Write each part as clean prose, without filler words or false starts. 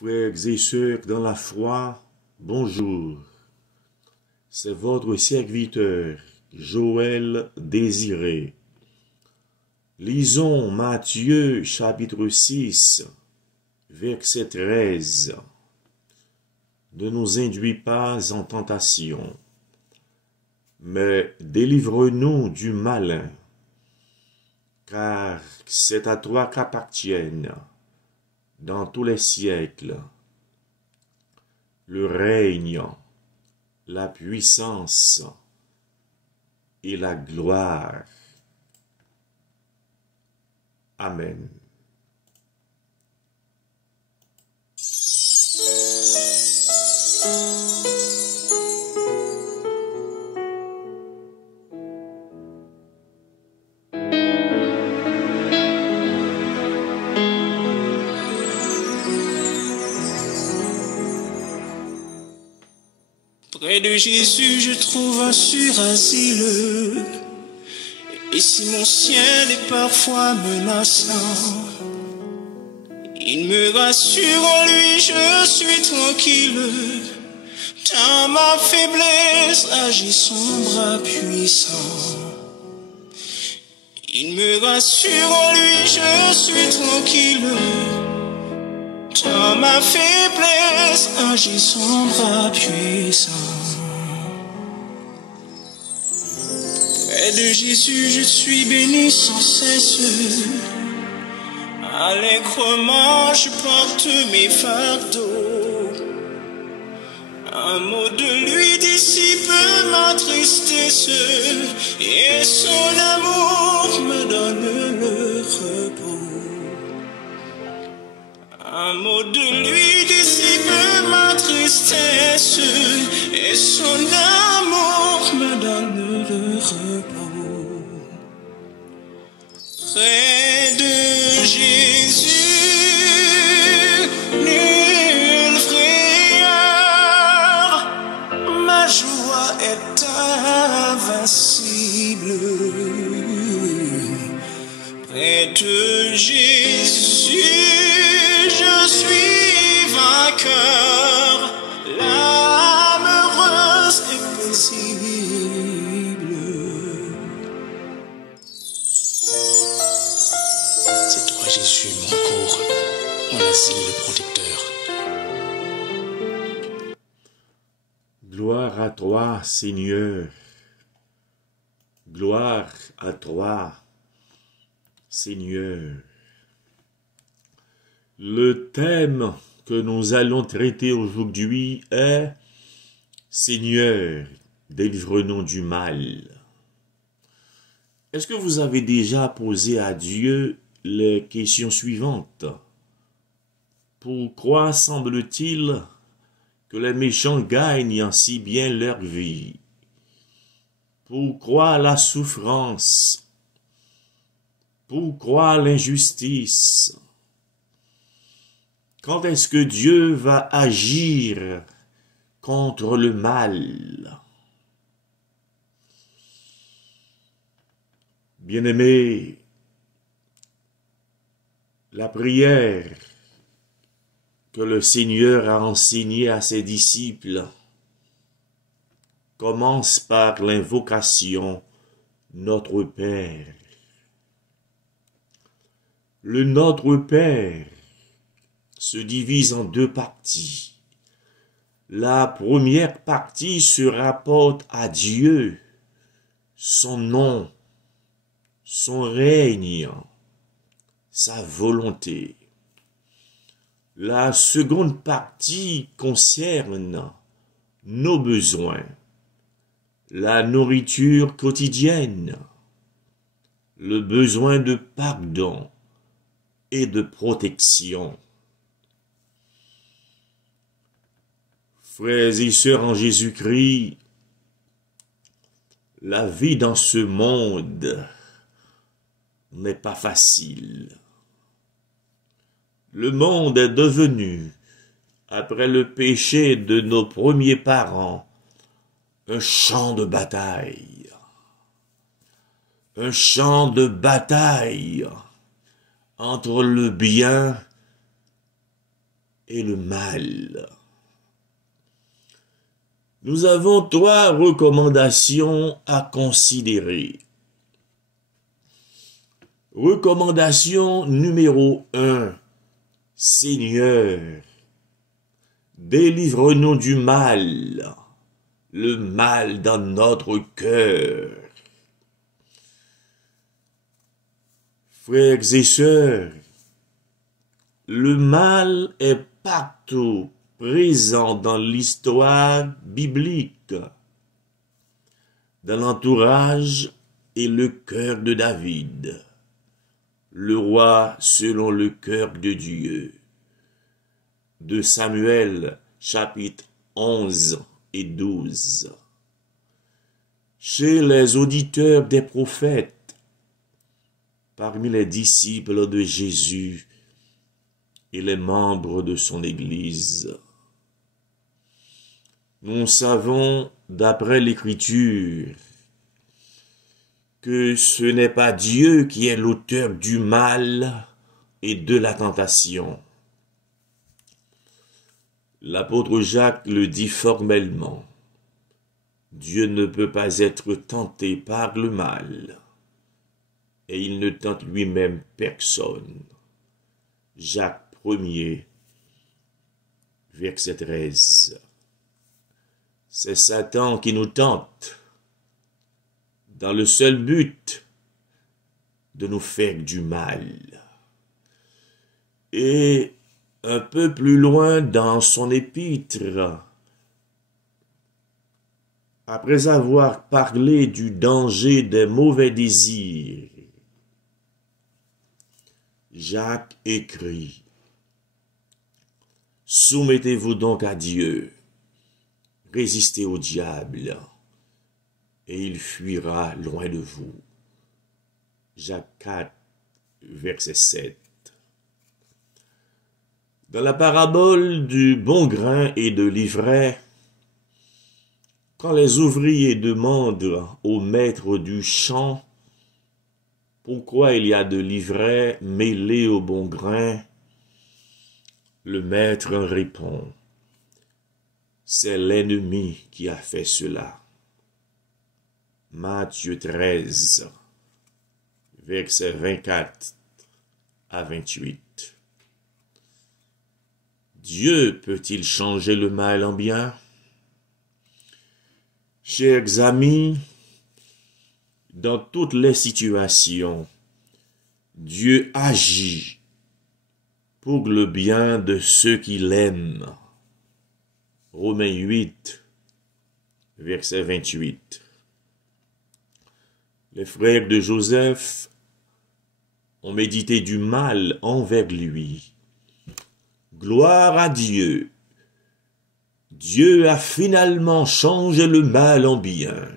Frères et sœurs dans la foi, bonjour. C'est votre serviteur, Joël Désiré. Lisons Matthieu chapitre 6, verset 13. Ne nous induis pas en tentation, mais délivre-nous du malin, car c'est à toi qu'appartiennent, dans tous les siècles, le règne, la puissance et la gloire. Amen. Près de Jésus, je trouve un sûr asile. Et si mon ciel est parfois menaçant, il me rassure en lui, je suis tranquille. Dans ma faiblesse agit son bras puissant. Il me rassure en lui, je suis tranquille. Dans ma faiblesse agit son bras puissant. Près de Jésus, je suis béni sans cesse. Allègrement, je porte mes fardeaux. Un mot de lui dissipe ma tristesse, et son amour me donne le repos. Un mot de lui dissipe ma tristesse, et son amour me donne le repos. Près de Jésus, nulle frayeur, ma joie est invincible. Près de Jésus, je suis vainqueur, l'âme heureuse et paisible. C'est toi, Jésus, mon recours, mon asile, le protecteur. Gloire à toi, Seigneur. Gloire à toi, Seigneur. Le thème que nous allons traiter aujourd'hui est « Seigneur, délivre-nous du mal ». Est-ce que vous avez déjà posé à Dieu les questions suivantes? Pourquoi semble-t-il que les méchants gagnent si bien leur vie? Pourquoi la souffrance? Pourquoi l'injustice? Quand est-ce que Dieu va agir contre le mal? Bien-aimés, la prière que le Seigneur a enseignée à ses disciples commence par l'invocation « Notre Père ». Le Notre Père se divise en deux parties. La première partie se rapporte à Dieu, son nom, son règne, sa volonté. La seconde partie concerne nos besoins, la nourriture quotidienne, le besoin de pardon et de protection. Frères et sœurs en Jésus-Christ, la vie dans ce monde n'est pas facile. Le monde est devenu, après le péché de nos premiers parents, un champ de bataille. Un champ de bataille entre le bien et le mal. Nous avons 3 recommandations à considérer. Recommandation numéro 1. Seigneur, délivre-nous du mal, le mal dans notre cœur. Frères et sœurs, le mal est partout présent dans l'histoire biblique, dans l'entourage et le cœur de David, le roi selon le cœur de Dieu. De Samuel, chapitre 11 et 12. Chez les auditeurs des prophètes, parmi les disciples de Jésus et les membres de son Église. Nous savons, d'après l'Écriture, que ce n'est pas Dieu qui est l'auteur du mal et de la tentation. L'apôtre Jacques le dit formellement. Dieu ne peut pas être tenté par le mal, et il ne tente lui-même personne. Jacques 1er, verset 13. C'est Satan qui nous tente, dans le seul but de nous faire du mal. Et un peu plus loin dans son épître, après avoir parlé du danger des mauvais désirs, Jacques écrit: soumettez-vous donc à Dieu, résistez au diable, et il fuira loin de vous. Jacques 4, verset 7. Dans la parabole du bon grain et de l'ivraie, quand les ouvriers demandent au maître du champ pourquoi il y a de l'ivraie mêlée au bon grain, le maître répond: c'est l'ennemi qui a fait cela. Matthieu 13, versets 24 à 28. Dieu peut-il changer le mal en bien? Chers amis, dans toutes les situations, Dieu agit pour le bien de ceux qui l'aiment. Romains 8, verset 28. Les frères de Joseph ont médité du mal envers lui. Gloire à Dieu! Dieu a finalement changé le mal en bien.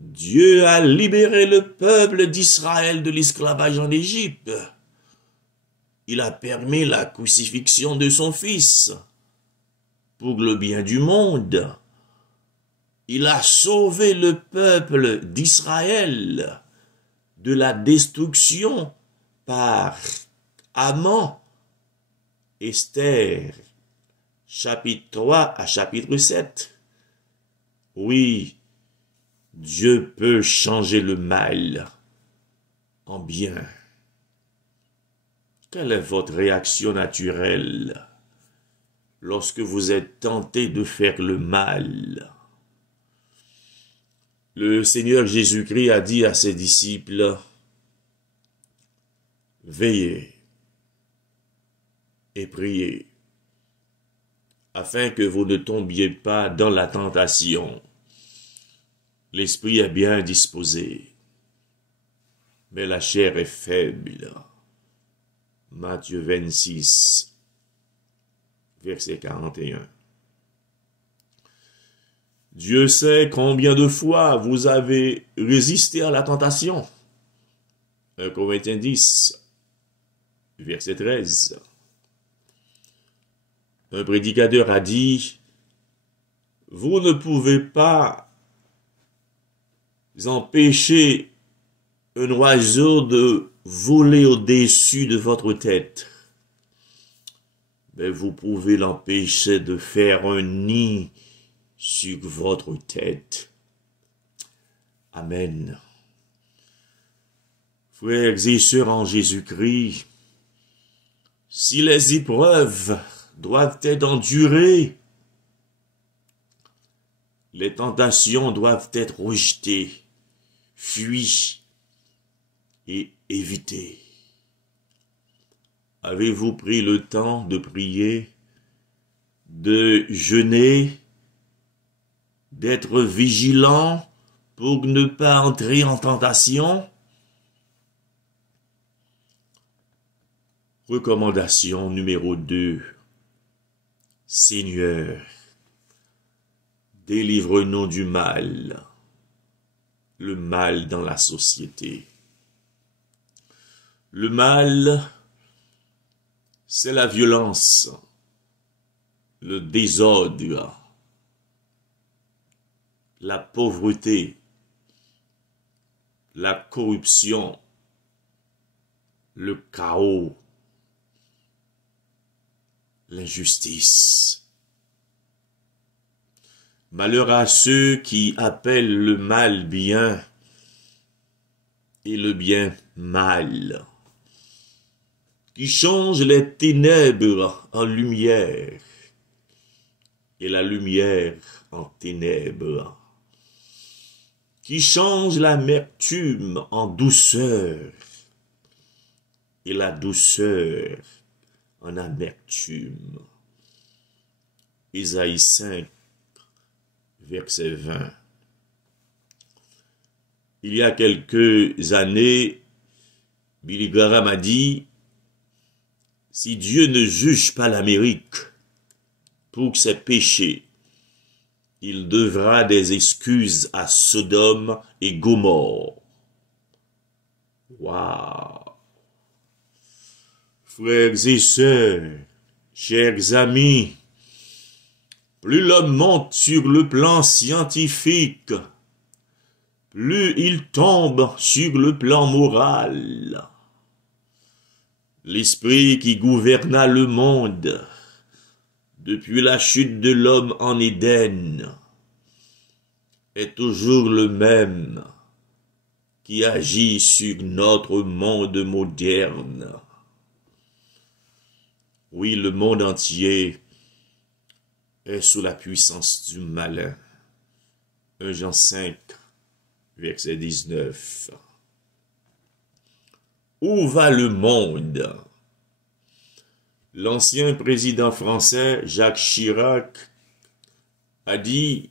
Dieu a libéré le peuple d'Israël de l'esclavage en Égypte. Il a permis la crucifixion de son Fils pour le bien du monde. Il a sauvé le peuple d'Israël de la destruction par Haman. Esther, chapitre 3 à chapitre 7. Oui, Dieu peut changer le mal en bien. Quelle est votre réaction naturelle lorsque vous êtes tenté de faire le mal? Le Seigneur Jésus-Christ a dit à ses disciples: veillez et priez, afin que vous ne tombiez pas dans la tentation. L'esprit est bien disposé, mais la chair est faible. Matthieu 26, verset 41. Dieu sait combien de fois vous avez résisté à la tentation. 1 Corinthiens 10, verset 13. Un prédicateur a dit: vous ne pouvez pas empêcher un oiseau de voler au-dessus de votre tête. mais vous pouvez l'empêcher de faire un nid sur votre tête. Amen. Frères et sœurs en Jésus-Christ, si les épreuves doivent être endurées, les tentations doivent être rejetées, fuies et évitées. Avez-vous pris le temps de prier, de jeûner, d'être vigilant pour ne pas entrer en tentation? Recommandation numéro 2. Seigneur, délivre-nous du mal, le mal dans la société. Le mal, c'est la violence, le désordre, la pauvreté, la corruption, le chaos, l'injustice. Malheur à ceux qui appellent le mal bien et le bien mal, qui changent les ténèbres en lumière et la lumière en ténèbres, qui changent l'amertume en douceur et la douceur en amertume. Isaïe 5, verset 20. Il y a quelques années, Billy Graham a dit, si Dieu ne juge pas l'Amérique pour ses péchés, il devra des excuses à Sodome et Gomorrhe. Waouh! Frères et sœurs, chers amis, plus l'homme monte sur le plan scientifique, plus il tombe sur le plan moral. L'esprit qui gouverna le monde depuis la chute de l'homme en Éden est toujours le même qui agit sur notre monde moderne. Oui, le monde entier est sous la puissance du malin. 1 Jean 5, verset 19. Où va le monde? L'ancien président français Jacques Chirac a dit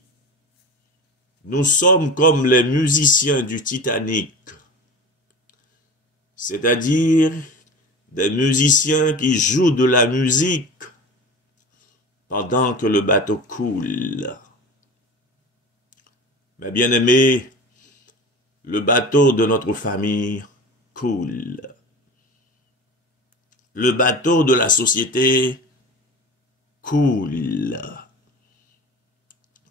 « Nous sommes comme les musiciens du Titanic, c'est-à-dire des musiciens qui jouent de la musique pendant que le bateau coule. » Mes bien-aimés, le bateau de notre famille coule. Le bateau de la société coule.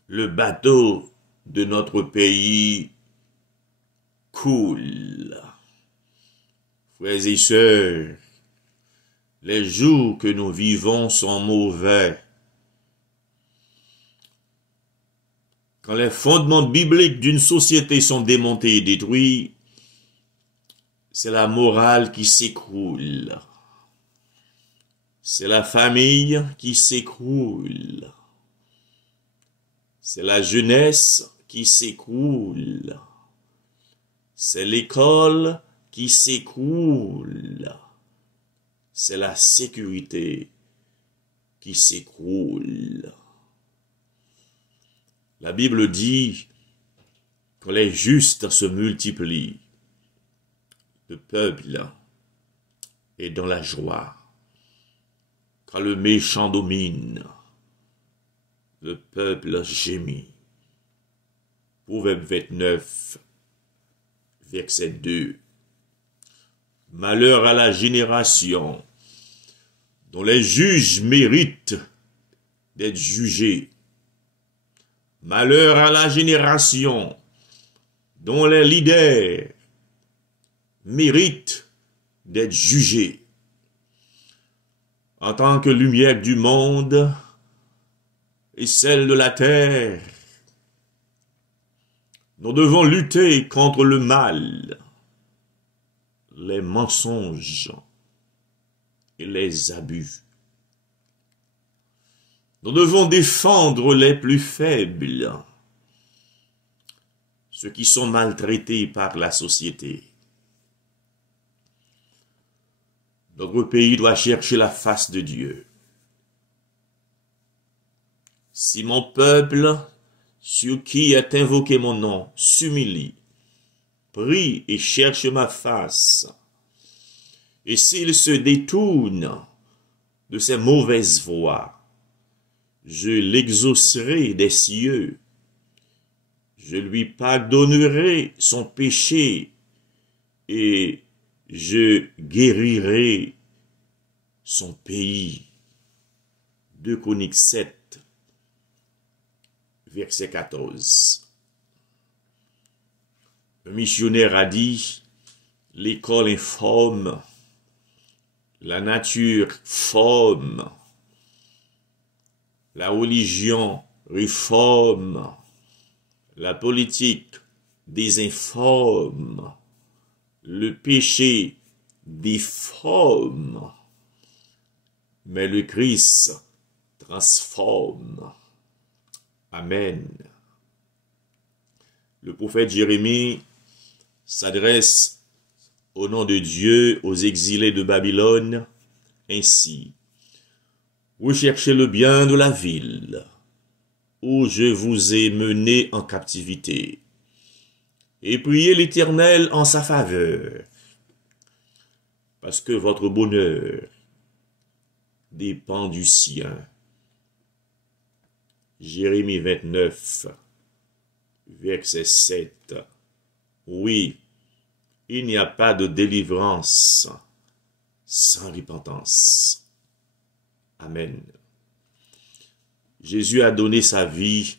Le bateau de notre pays coule. Frères et sœurs, les jours que nous vivons sont mauvais. Quand les fondements bibliques d'une société sont démontés et détruits, c'est la morale qui s'écroule. C'est la famille qui s'écroule. C'est la jeunesse qui s'écroule. C'est l'école qui s'écroule. C'est la sécurité qui s'écroule. La Bible dit que les justes se multiplient. Le peuple est dans la joie. Quand le méchant domine, le peuple gémit. Proverbe 29, verset 2. Malheur à la génération dont les juges méritent d'être jugés. Malheur à la génération dont les leaders méritent d'être jugés. en tant que lumière du monde et celle de la terre. Nous devons lutter contre le mal, les mensonges et les abus. Nous devons défendre les plus faibles, ceux qui sont maltraités par la société. Notre pays doit chercher la face de Dieu. Si mon peuple, sur qui est invoqué mon nom, s'humilie, prie et cherche ma face, et s'il se détourne de ses mauvaises voies, je l'exaucerai des cieux, je lui pardonnerai son péché et je guérirai son pays. 2 Chroniques 7, verset 14. Le missionnaire a dit, l'école informe, la nature forme, la religion réforme, la politique désinforme, le péché déforme, mais le Christ transforme. Amen. Le prophète Jérémie s'adresse au nom de Dieu aux exilés de Babylone ainsi. Recherchez le bien de la ville où je vous ai mené en captivité et priez l'Éternel en sa faveur, parce que votre bonheur dépend du sien. Jérémie 29, verset 7. Oui, il n'y a pas de délivrance sans repentance. Amen. Jésus a donné sa vie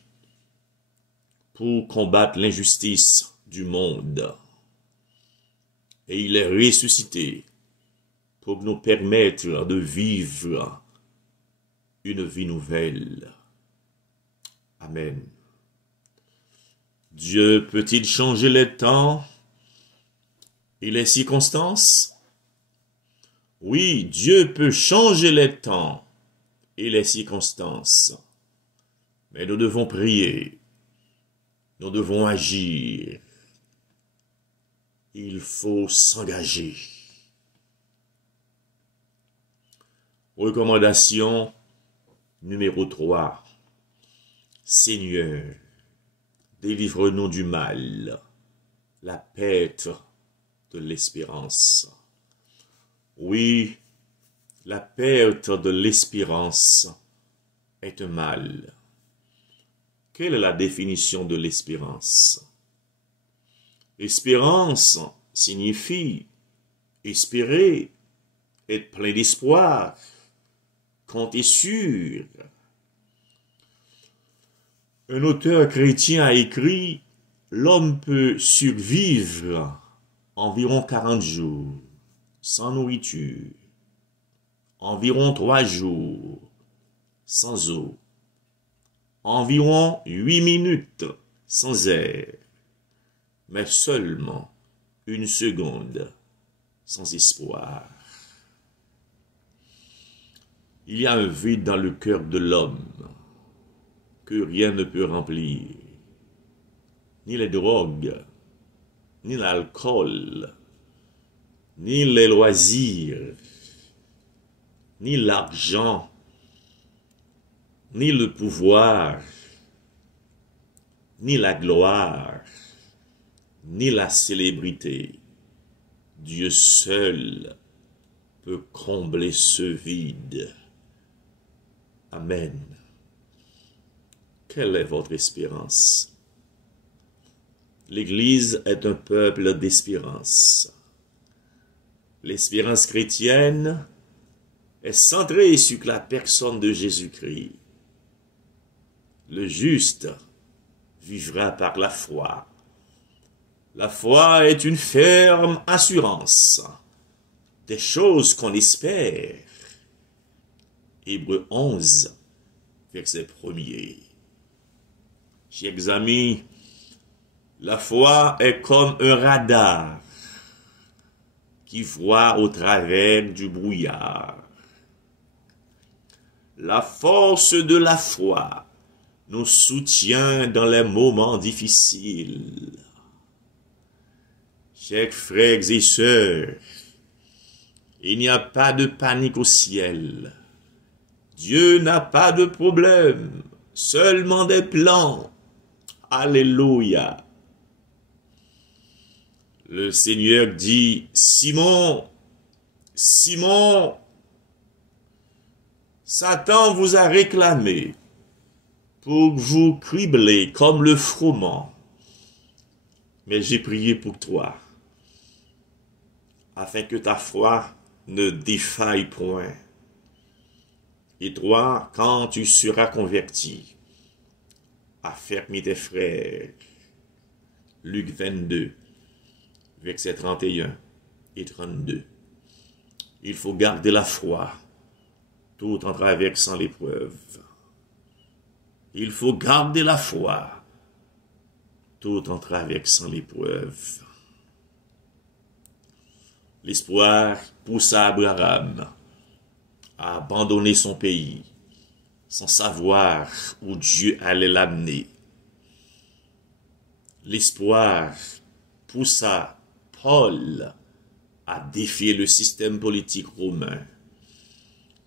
pour combattre l'injustice du monde. Et il est ressuscité pour nous permettre de vivre une vie nouvelle. Amen. Dieu peut-il changer les temps et les circonstances? Oui, Dieu peut changer les temps et les circonstances. Mais nous devons prier. Nous devons agir. Il faut s'engager. Recommandation numéro 3. Seigneur, délivre-nous du mal, la perte de l'espérance. Oui, la perte de l'espérance est un mal. Quelle est la définition de l'espérance? Espérance signifie espérer, être plein d'espoir, compter sur. Un auteur chrétien a écrit « L'homme peut survivre environ 40 jours sans nourriture, environ 3 jours sans eau, environ 8 minutes sans air, mais seulement 1 seconde sans espoir. » Il y a un vide dans le cœur de l'homme que rien ne peut remplir, ni les drogues, ni l'alcool, ni les loisirs, ni l'argent, ni le pouvoir, ni la gloire, ni la célébrité. Dieu seul peut combler ce vide. Amen. Quelle est votre espérance? L'Église est un peuple d'espérance. L'espérance chrétienne est centrée sur la personne de Jésus-Christ. Le juste vivra par la foi. La foi est une ferme assurance des choses qu'on espère Hébreux 11, verset 1er. Chers amis, la foi est comme un radar qui voit au travers du brouillard. La force de la foi nous soutient dans les moments difficiles. Chers frères et sœurs, il n'y a pas de panique au ciel. Dieu n'a pas de problème, seulement des plans. Alléluia. Le Seigneur dit, Simon, Simon, Satan vous a réclamé pour vous cribler comme le froment. Mais j'ai prié pour toi, afin que ta foi ne défaille point. Et toi, quand tu seras converti, affermis tes frères. Luc 22, versets 31 et 32. Il faut garder la foi, tout en traversant l'épreuve. Il faut garder la foi, tout en traversant l'épreuve. L'espoir poussa Abraham à abandonner son pays, sans savoir où Dieu allait l'amener. L'espoir poussa Paul à défier le système politique romain.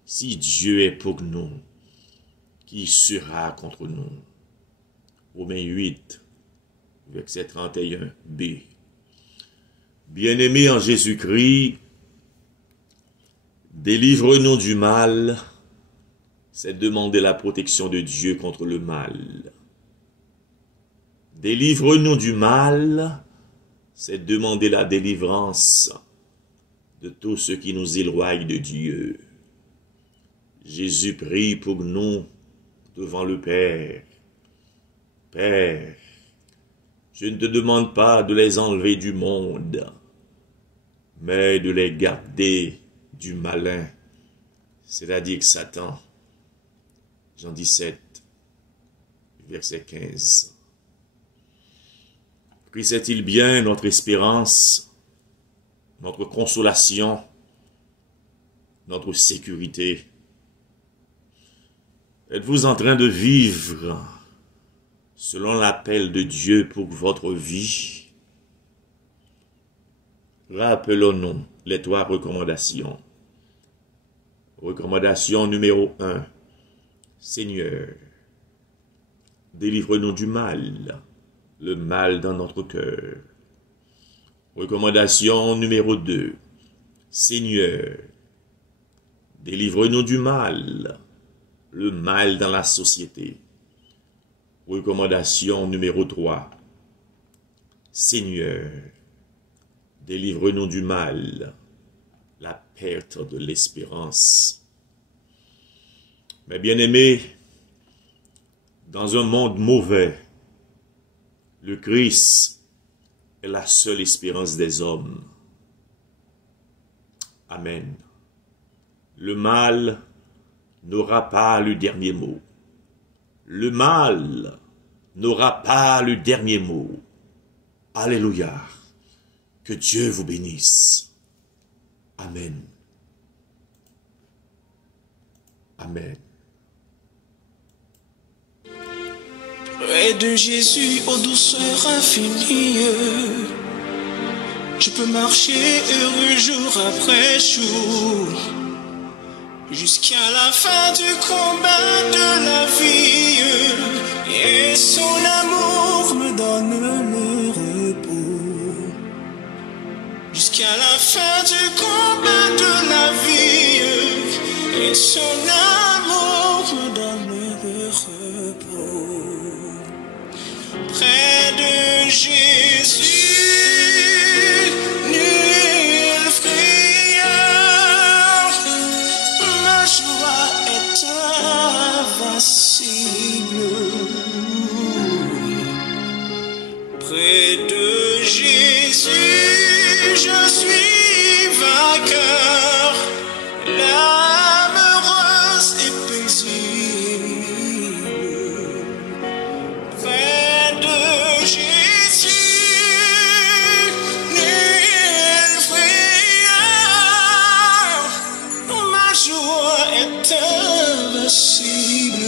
Si Dieu est pour nous, qui sera contre nous? Romains 8, verset 31b. Bien-aimés en Jésus-Christ, délivre-nous du mal, c'est demander la protection de Dieu contre le mal. Délivre-nous du mal, c'est demander la délivrance de tout ce qui nous éloigne de Dieu. Jésus prie pour nous devant le Père. Père, je ne te demande pas de les enlever du monde, mais de les garder du malin, c'est-à-dire Satan. Jean 17, verset 15. Christ est-il bien notre espérance, notre consolation, notre sécurité? Êtes-vous en train de vivre selon l'appel de Dieu pour votre vie? Rappelons-nous les 3 recommandations. Recommandation numéro 1. Seigneur, délivre-nous du mal, le mal dans notre cœur. Recommandation numéro 2. Seigneur, délivre-nous du mal, le mal dans la société. Recommandation numéro 3. Seigneur, délivre-nous du mal, la perte de l'espérance. Mais bien-aimés, dans un monde mauvais, le Christ est la seule espérance des hommes. Amen. Le mal n'aura pas le dernier mot. Le mal n'aura pas le dernier mot. Alléluia. Que Dieu vous bénisse. Amen. Amen. Près de Jésus aux douceurs infinies, je peux marcher heureux jour après jour, jusqu'à la fin du combat de la vie, et son amour me donne le repos. Jusqu'à la fin du combat de la vie, et son amour me donne le repos. Près de Jésus, nulle frayeur, ma joie est invincible. Près de Jésus, je suis vainqueur, l'âme heureuse et joie est invincible.